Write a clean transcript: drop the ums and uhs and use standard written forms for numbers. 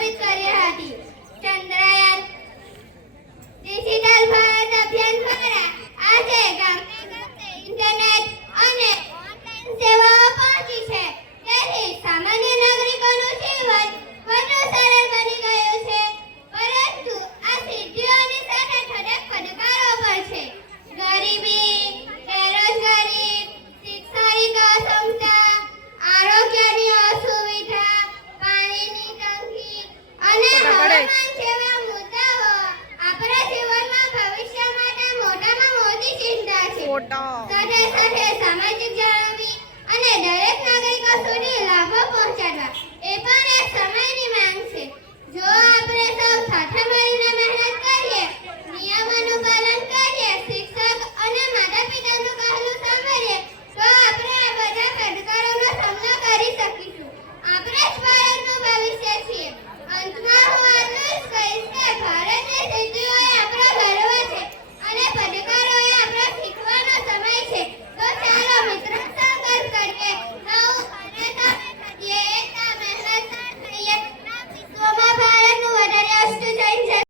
સાબિત કરી હતી. ચંદ્રયાન ડિજિટલ ભારત અભિયાન દ્વારા આજે ગામડે ગામડે ઇન્ટરનેટ અને ઓનલાઈન સેવા